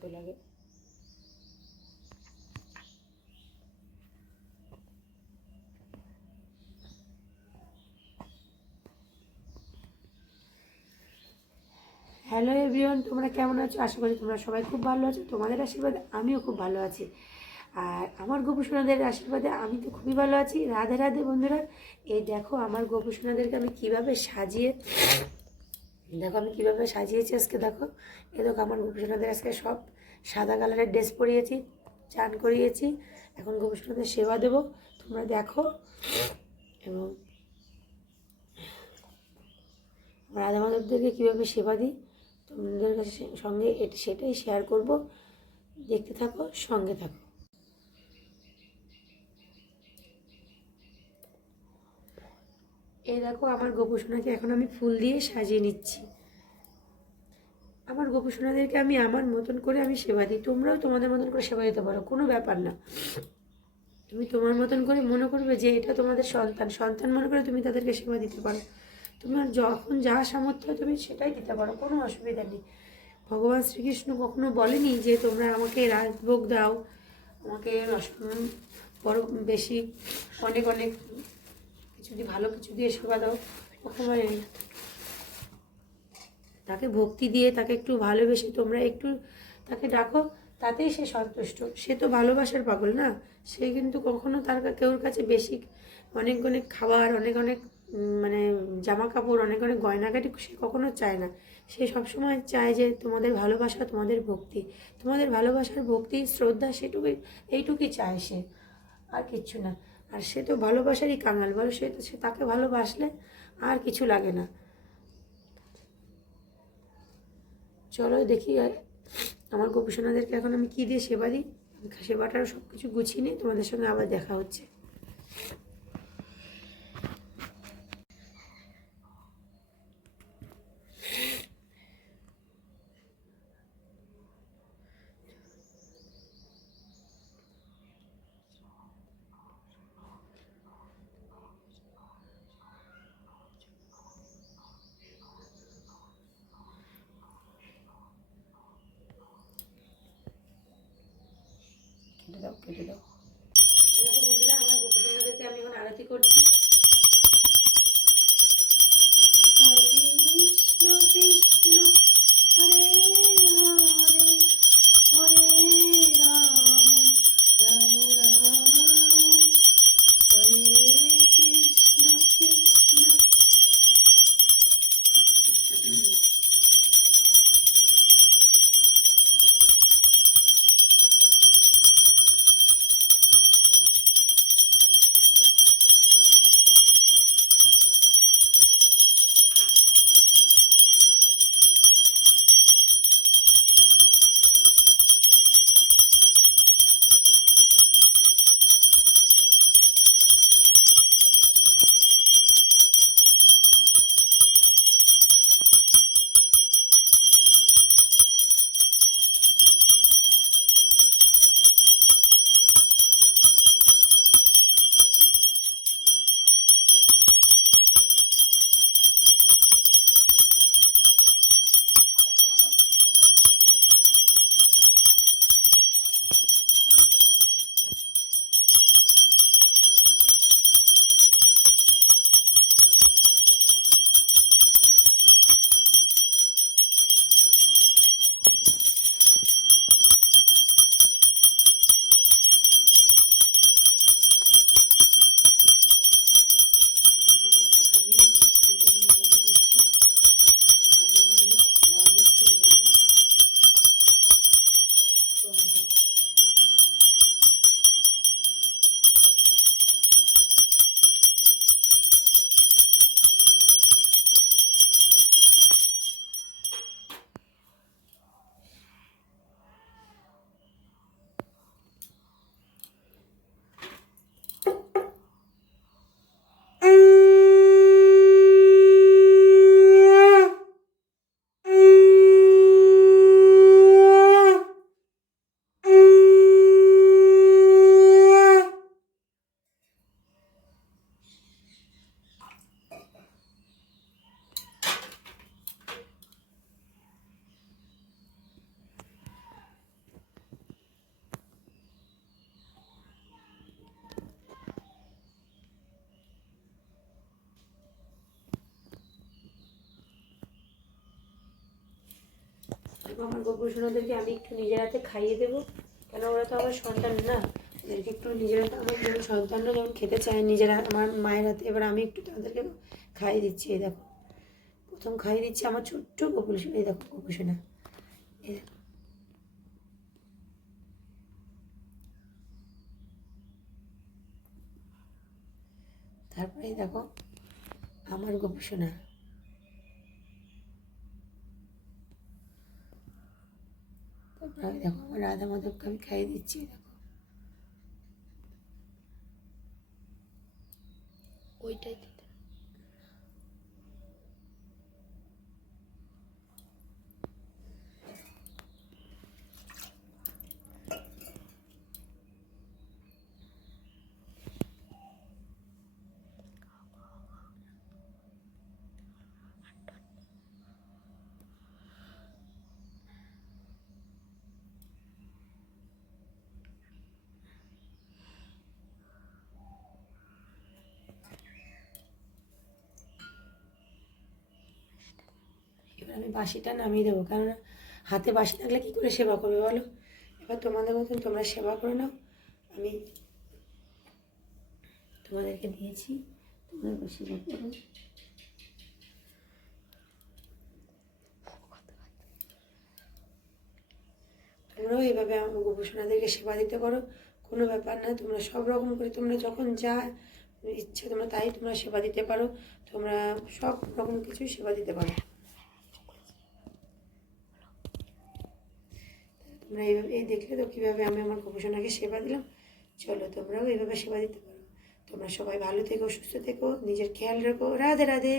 শক্ত লাগে। Hello everyone তোমরা কেমন আছো? আশা করি তোমরা সবাই খুব ভালো আছো। তোমাদের আশীর্বাদে আমিও খুব ভালো আছি। আর আমার গোপুসোনাদের আশীর্বাদে আমি তো খুবই ভালো আছি। রাধে রাধে বন্ধুরা, এই দেখো আমার গোপুসোনাদেরকে আমি কীভাবে সাজিয়ে দেখো আমি কীভাবে সাজিয়েছি আজকে, দেখো। এ দেখো আমার গোপুসোনাদের আজকে সব সাদা কালারের ড্রেস পরিয়েছি, চান করিয়েছি। এখন গোপুসোনাদের সেবা দেবো, তোমরা দেখো। এবং রাধা মাধবদেরকে কীভাবে সেবা দিই, তোমাদের কাছে সঙ্গে সেটাই শেয়ার করব। দেখতে থাকো, সঙ্গে থাকো। এই দেখো, আমার গোপুসোনাকে এখন আমি ফুল দিয়ে সাজিয়ে নিচ্ছি। আমার গোপুসোনাদেরকে আমি আমার মতন করে আমি সেবা দিই। তোমরাও তোমাদের মতন করে সেবা দিতে পারো, কোনো ব্যাপার না। তুমি তোমার মতন করে মনে করবে যে এটা তোমাদের সন্তান। সন্তান মনে করে তুমি তাদেরকে সেবা দিতে পারো। তোমার যখন যা সামর্থ্য তুমি সেটাই দিতে পারো, কোনো অসুবিধা নেই। ভগবান শ্রীকৃষ্ণ কখনো বলেনি যে তোমরা আমাকে রাজভোগ দাও, আমাকে রস- বড় বেশি, অনেক অনেক দিয়ে ভালো কিছু দিয়ে সেবা দাও বলেনি। তাকে ভক্তি দিয়ে, তাকে একটু ভালোবেসে তোমরা একটু তাকে ডাকো, তাতেই সে সন্তুষ্ট। সে তো ভালোবাসার পাগল না? সে কিন্তু কখনো তার কেউর কাছে বেশি অনেক অনেক খাবার, অনেক অনেক মানে জামা কাপড় অনেক অনেক গয়নাগাটি সে কখনো চায় না। সে সবসময় চায় যে তোমাদের ভালোবাসা তোমাদের ভক্তি। তোমাদের ভালোবাসার ভক্তি, শ্রদ্ধা, সেটুকুই, এইটুকুই চায় সে। আর কিচ্ছু না। আর সে তো ভালোবাসারই কাঙাল, বলো সে তো, সে তাকে ভালোবাসলে আর কিছু লাগে না। চলো দেখি আমার গোপীসোনাদেরকে এখন আমি কী দিয়ে সেবা দিই? সেবাটারও সেবাটার সব কিছু গুছিয়ে নিই তোমাদের সঙ্গে আবার দেখা হচ্ছে। দাও কেটে দাও। আমি এখন আরতি করছি। so আমার গোপুসোনাদেরকে আমি একটু নিজের হাতে খাইয়ে দেবো। কেন ওরা তো আমার সন্তান না? ওদেরকে একটু নিজের হাতে আমার যেমন সন্তানরা যেমন খেতে চায়, নিজেরা আমার মায়ের হাতে। এবার আমি একটু তাদেরকে খাইয়ে দিচ্ছি, এই দেখো। প্রথম খাইয়ে দিচ্ছি আমার ছোট্ট গোপুসোনা এই দেখো এই দেখো। তারপরে দেখো, আমার গোপুসোনা তারপরে আমি দেখো আমার রাধা মাধবকে আমি খাইয়ে দিচ্ছি দেখো। ওইটাই আমি বাসিটা নামিয়ে দেবো। কারণ হাতে বাসি থাকলে কী করে সেবা করবে বলো? এবার তোমাদের মতন তোমরা সেবা করে নাও। আমি তোমাদেরকে দিয়েছি। তোমরা সেবা করো তোমরাও এইভাবে গোপসোনাদেরকে সেবা দিতে পারো। কোনো ব্যাপার না, তোমরা সব রকম করে তোমরা যখন যা ইচ্ছে তোমরা তাই তোমরা সেবা দিতে পারো। তোমরা সব রকম কিছু সেবা দিতে পারো। তোমরা এইভাবে এই দেখলে তো কীভাবে আমি আমার গবেষণাকে সেবা দিলাম। চলো তোমরাও এইভাবে সেবা দিতে পারো। তোমরা সবাই ভালো থেকো, সুস্থ থেকো, নিজের খেয়াল রেখো। রাধে রাধে।